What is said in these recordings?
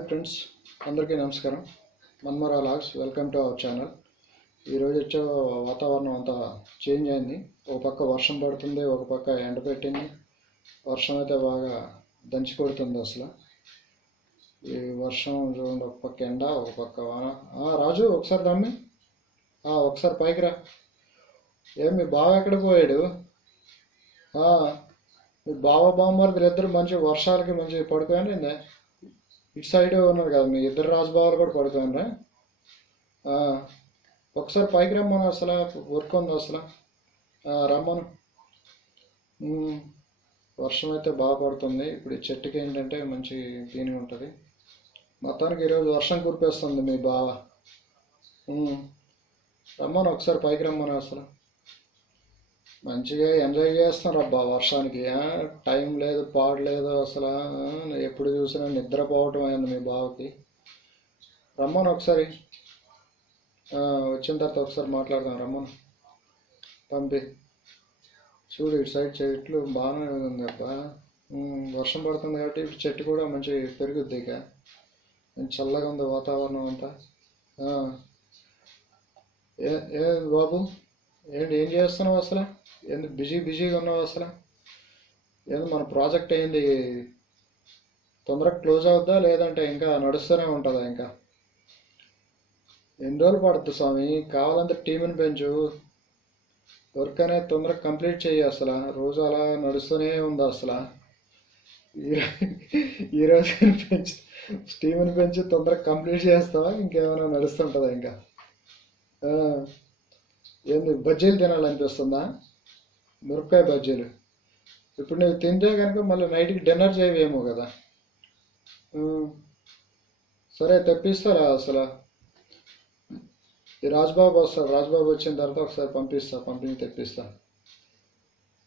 Hi friends, అందరికీ నమస్కారం. మన్మరా లాగ్స్, వెల్కమ్ టు అవర్ ఛానల్. ఈరోజు వచ్చే వాతావరణం అంతా చేంజ్ అయింది. ఒక పక్క వర్షం పడుతుంది, ఒక పక్క ఎండ పెట్టింది. వర్షం అయితే బాగా దంచి కొడుతుంది అసలు. ఈ వర్షం చూడండి, ఒక పక్క ఎండ, ఒక పక్క వాన. రాజు ఒకసారి దమ్మి, ఒకసారి పైకి రా. మీ బావ ఎక్కడ పోయాడు? మీ బావ బామ్మర్దులు ఇద్దరు మంచి వర్షాలకి మంచి పడుకోండి. ఇటు సైడ్ ఉన్నారు కదా, మీ ఇద్దరు రాజుబావులు కూడా పడుకోండి. ఒకసారి పైకి రమ్మను, అసలు వర్క్ ఉంది అసలు. రమ్మను. వర్షం అయితే బాగా పడుతుంది. ఇప్పుడు ఈ చెట్టుకి ఏంటంటే మంచి దీని ఉంటుంది. మొత్తానికి ఈరోజు వర్షం కురిపేస్తుంది మీ బావ. రమ్మను, ఒకసారి పైకి రమ్మను. అసలు మంచిగా ఎంజాయ్ చేస్తున్నారు అబ్బా వర్షానికి. టైం లేదు, పాడు లేదు అసలు. ఎప్పుడు చూసినా నిద్రపోవటం అయింది మీ బావకి. రమ్మను ఒకసారి, వచ్చిన తర్వాత ఒకసారి మాట్లాడదాం. రమ్మను, పంపి. చూడు ఇటు సైడ్ చెట్లు బాగానే ఉంది అబ్బా. వర్షం పడుతుంది కాబట్టి ఇటు చెట్టు కూడా మంచి పెరుగుద్ది. ఇక చల్లగా ఉంది వాతావరణం అంతా. ఏ బాబు, ఏం చేస్తున్నావు అసలు? ఎందుకు బిజీగా ఉన్నావు అసలు? మన ప్రాజెక్ట్ ఏంది, తొందరగా క్లోజ్ అవుద్దా లేదంటే ఇంకా నడుస్తూనే ఉంటుందా? ఇంకా ఎన్ని రోజులు పడుతుంది స్వామి? కావాలంటే టీంని పెంచు, వర్క్ అనేది తొందరగా కంప్లీట్ చెయ్యి. అసలు రోజు అలా నడుస్తూనే ఉంది అసలు. ఈరోజు పెంచి టీంని పెంచి తొందరగా కంప్లీట్ చేస్తావా? ఇంకేమైనా నడుస్తుంటుందా? ఇంకా ఏంది బజ్జీలు తినాలనిపిస్తుందా? మిరపకాయ బజ్జీలు. ఇప్పుడు నువ్వు తింటే కనుక మళ్ళీ నైట్కి డిన్నర్ చేయవేమో కదా. సరే తెప్పిస్తారా అసలు? ఈ రాజుబాబు వస్తాడు, రాజుబాబు వచ్చిన తర్వాత ఒకసారి పంపించి తెప్పిస్తా.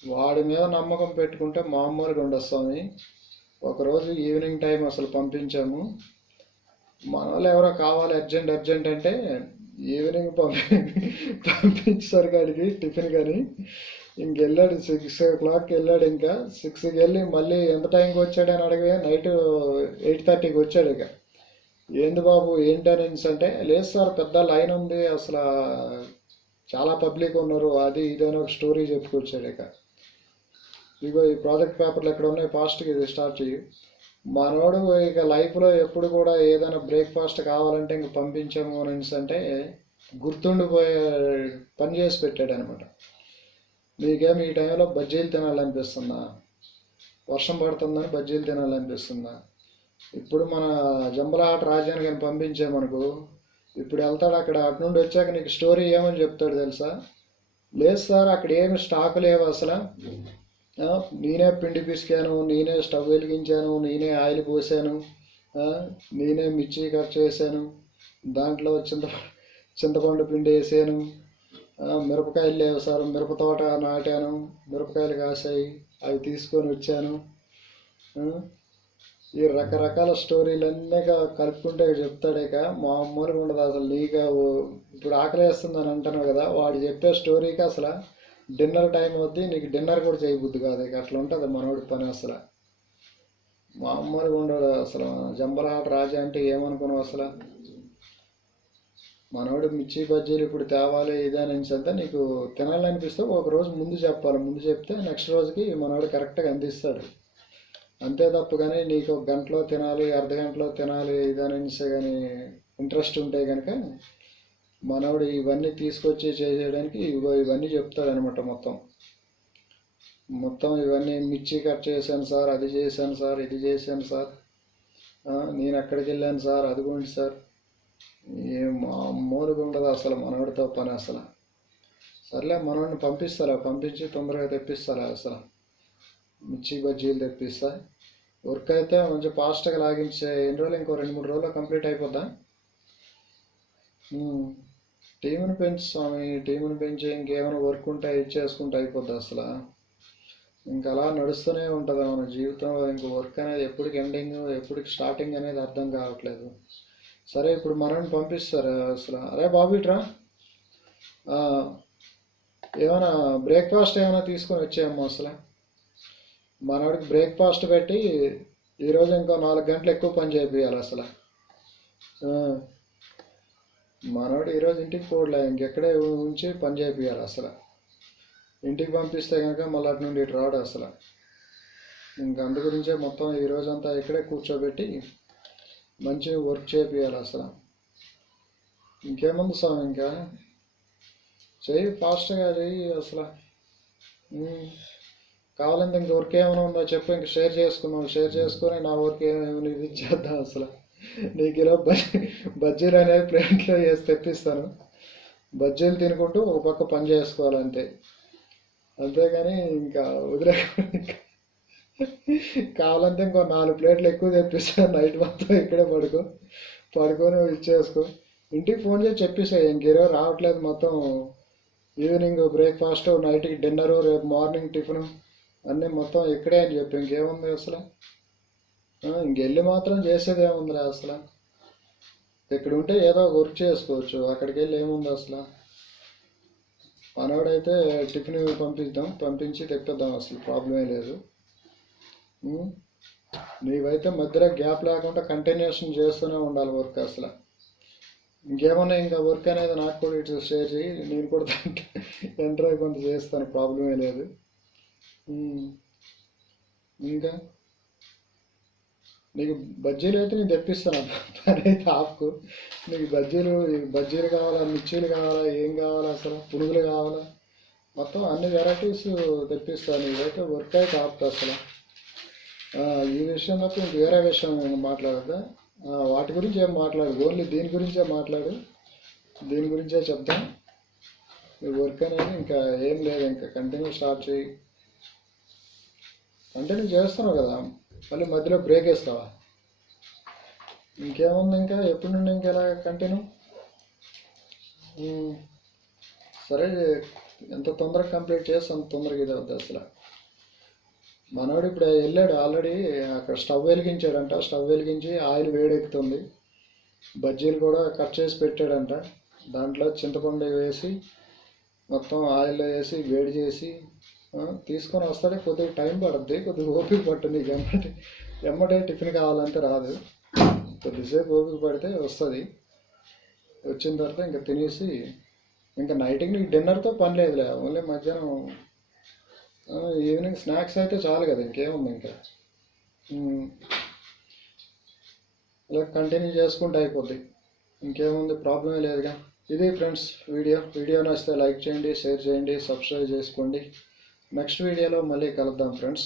వాడి మీద నమ్మకం పెట్టుకుంటే మామూలుగా ఉండొస్తాము. ఒకరోజు ఈవినింగ్ టైం అసలు పంపించాము. మన వాళ్ళు ఎవరో కావాలి అర్జెంట్ అంటే ఈవినింగ్ పంపించేసరికి అడిగి టిఫిన్ కానీ ఇంకెళ్ళాడు. 6 o'clock వెళ్ళాడు. ఇంకా 6కి వెళ్ళి మళ్ళీ ఎంత టైంకి వచ్చాడని అడిగే నైట్ 8:30కి వచ్చాడు. ఇక ఏంది బాబు ఏంటని అంటే, లేదు సార్ పెద్ద లైన్ ఉంది అసలు, చాలా పబ్లిక్ ఉన్నారు, అది ఇదని ఒక స్టోరీ చెప్పుకొచ్చాడు. ఇగో ఈ ప్రాజెక్ట్ పేపర్లు ఎక్కడ ఉన్నాయి, ఫాస్ట్గా ఇది స్టార్ట్ చెయ్యి. మనోడు ఇక లైఫ్లో ఎప్పుడు కూడా ఏదైనా బ్రేక్ఫాస్ట్ కావాలంటే ఇంక పంపించాము అని అంటే గుర్తుండిపోయే పని చేసి పెట్టాడు అనమాట. మీకేమి ఈ టైంలో బజ్జీలు తినాలనిపిస్తుందా? వర్షం పడుతుందని బజ్జీలు తినాలనిపిస్తుందా? ఇప్పుడు మన జంబలహాట రాజ్యాన్ని కానీ పంపించామనుకో, ఇప్పుడు వెళ్తాడు. అక్కడ అటు నుండి వచ్చాక నీకు స్టోరీ ఏమని చెప్తాడు తెలుసా? లేదు సార్ అక్కడ ఏమి స్టాక్ లేవు అసలు, నేనే పిండి పిసికాను, నేనే స్టవ్ వెలిగించాను, నేనే ఆయిల్ పోసాను, నేనే మిర్చి కట్ చేశాను, దాంట్లో చింతపండు పిండి వేసాను, మిరపకాయలు లేవు సార్, మిరప తోట నాటాను, మిరపకాయలు కాసాయి, అవి తీసుకొని వచ్చాను. ఈ రకరకాల స్టోరీలన్నీ కలుపుకుంటే చెప్తాడు. ఇక మామూలుగా ఉండదు అసలు. నీకు ఇప్పుడు ఆకలి వేస్తుందని అంటున్నావు కదా, వాడు చెప్పే స్టోరీకి అసలు డిన్నర్ టైం అవుద్ది, నీకు డిన్నర్ కూడా చేయబుద్ది కాదు. ఇక అట్లా ఉంటుంది మనోడి పని అసలు. మామూలుగా ఉండడు అసలు. జంబలహాట రాజా అంటే ఏమనుకున్నావు అసలు? మనోడు మిర్చి బజ్జీలు ఇప్పుడు తేవాలి ఇదని అంటే నీకు తినాలనిపిస్తే ఒకరోజు ముందు చెప్పాలి. ముందు చెప్తే నెక్స్ట్ రోజుకి మనోడు కరెక్ట్గా అందిస్తాడు. అంతే తప్పు కానీ నీకు ఒక గంటలో తినాలి, అర్ధగంటలో తినాలి ఇదని కానీ ఇంట్రెస్ట్ ఉంటే కనుక మనోడు ఇవన్నీ తీసుకొచ్చి చేసేయడానికి ఇవన్నీ చెప్తాడనమాట. మొత్తం ఇవన్నీ మిర్చి కట్ చేశాను సార్, అది చేశాను సార్, ఇది చేశాను సార్, నేను అక్కడికి వెళ్ళాను సార్, అదిగోండి సార్. ఏం మామూలుగా ఉండదు అసలు మనోడితో పని అసలు. సర్లే మనోడిని పంపించి తొందరగా తెప్పిస్తారా అసలు. మిర్చి బజ్జీలు తెప్పిస్తా. వర్క్ అయితే మంచి ఫాస్ట్గా లాగించే. ఎన్ని రోజులు? ఇంకో 2-3 రోజుల్లో కంప్లీట్ అయిపోద్దా? టీంని పెంచు స్వామి, టీంని పెంచి ఇంకేమైనా వర్క్ ఉంటే చేసుకుంటే అయిపోద్ది అసలు. ఇంకా అలా నడుస్తూనే ఉంటుంది మన జీవితం. ఇంక వర్క్ అనేది ఎప్పటికి ఎండింగ్, ఎప్పటికి స్టార్టింగ్ అనేది అర్థం కావట్లేదు. సరే ఇప్పుడు మనల్ని పంపిస్తారా అసలు? అరే బాబు ఇట్రా, ఏమైనా బ్రేక్ఫాస్ట్ ఏమైనా తీసుకొని వచ్చాయమ్మా అసలు. మనవాడికి బ్రేక్ఫాస్ట్ పెట్టి ఈరోజు ఇంకో 4 గంటలు ఎక్కువ పని చేయాలి అసలు. ఆ, మనోడు ఈరోజు ఇంటికి పోవట్లే, ఇంకెక్కడే ఉంచి పని చేపియాలి అసలు. ఇంటికి పంపిస్తే కనుక మళ్ళీ అటు నుండి ఇటు రాడు అసలు. ఇంక అందు గురించే మొత్తం ఈ రోజంతా ఇక్కడే కూర్చోబెట్టి మంచిగా వర్క్ చేపియాలి అసలు. ఇంకేముంది స్వామి, ఇంకా చెయ్యి, ఫాస్ట్గా చెయ్యి అసలు. ఉమ్. కావాలంటే ఇంక వర్క్ ఏమైనా ఉందో చెప్పు, ఇంక షేర్ చేసుకుందాం. షేర్ చేసుకొని నా వర్క్ ఏమైనా ఇది ఇచ్చేద్దాం అసలు. నీకు ఇలా బజ్జీలు అనేది ప్లేట్లో వేసి తెప్పిస్తాను. బజ్జీలు తినుకుంటూ ఒక పక్క పని చేసుకోవాలంతే. అంతేగాని ఇంకా వదిలే. కావాలంటే ఇంకో 4 ప్లేట్లు ఎక్కువ తెప్పిస్తాను. నైట్ మొత్తం ఇక్కడే పడుకొని ఇచ్చేసుకో. ఇంటికి ఫోన్ చేసి చెప్పేసాయి ఇంకేరో రావట్లేదు, మొత్తం ఈవినింగ్ బ్రేక్ఫాస్ట్, నైట్కి డిన్నరు, రేపు మార్నింగ్ టిఫిన్ అన్నీ మొత్తం ఇక్కడే అని చెప్పి ఇంకేముంది అసలు. ఇంకెళ్ళి మాత్రం చేసేది ఏముందిరా అసలు. ఇక్కడ ఉంటే ఏదో ఒక వర్క్ చేసుకోవచ్చు, అక్కడికి వెళ్ళి ఏముంది అసలు. మనోడైతే టిఫిన్ పంపించి తెప్పిద్దాం, అసలు ప్రాబ్లమే లేదు. ఉం? నీవైతే మధ్యలో గ్యాప్ లేకుండా కంటిన్యూషన్ చేస్తూనే ఉండాలి వర్క్ అసలు. ఇంకేమన్నా ఇంకా వర్క్ అనేది నాకు కూడా ఇటు షేర్ చేయి, నేను కూడా దాంట్లో ఎంటర్ అయి కొంత చేస్తాను, ప్రాబ్లమే లేదు. ఇంకా నీకు బజ్జీలు అయితే నేను తెప్పిస్తాను, పని అయితే ఆపుకు. నీకు బజ్జీలు కావాలా, మిర్చీలు కావాలా, ఏం కావాలా అసలు, పునుగులు కావాలా, మొత్తం అన్ని వెరైటీస్ తెప్పిస్తాను. ఇదైతే వర్క్ అయితే ఆపుతా అసలు. ఈ విషయం తప్ప ఇంక వేరే విషయం మాట్లాడద్దా, వాటి గురించి ఏం మాట్లాడు, ఓన్లీ దీని గురించే మాట్లాడు, దీని గురించే చెప్తాం. ఈ వర్క్ అనేది ఇంకా ఏం లేదు, ఇంకా కంటిన్యూ స్టార్ట్ చేయి. కంటిన్యూ చేస్తున్నావు కదా, మళ్ళీ మధ్యలో బ్రేక్ వేస్తావా? ఇంకేముంది, ఇంకా ఎప్పటి నుండి ఇంకా ఎలా కంటిన్యూ. సరే, ఎంత తొందరగా కంప్లీట్ చేస్తే అంత తొందరగా ఇది అవుతుంది అసలు. మనోడు ఇప్పుడు వెళ్ళాడు ఆల్రెడీ, అక్కడ స్టవ్ వెలిగించాడంట. స్టవ్ వెలిగించి ఆయిల్ వేడెక్కుతుంది. బజ్జీలు కూడా కట్ చేసి పెట్టాడంట. దాంట్లో చింతపండు వేసి మొత్తం ఆయిల్లో వేసి వేడి చేసి తీసుకొని వస్తాడే. కొద్దిగా టైం పడుద్ది, కొద్దిగా ఓపిక పట్టు. నీకు ఎమ్మటే టిఫిన్ కావాలంటే రాదు, కొద్దిసేపు ఓపిక పడితే వస్తుంది. వచ్చిన తర్వాత ఇంకా తినేసి ఇంకా నైట్కి నీకు డిన్నర్తో పని లేదులే, ఓన్లీ మధ్యాహ్నం ఈవినింగ్ స్నాక్స్ అయితే చాలు కదా, ఇంకేముంది ఇంకా. ఇలా కంటిన్యూ చేసుకుంటే అయిపోద్ది, ఇంకేముంది, ప్రాబ్లమే లేదుగా. ఇది ఫ్రెండ్స్ వీడియో నచ్చితే లైక్ చేయండి, షేర్ చేయండి, సబ్స్క్రైబ్ చేసుకోండి. నెక్స్ట్ వీడియోలో మళ్ళీ కలుద్దాం ఫ్రెండ్స్.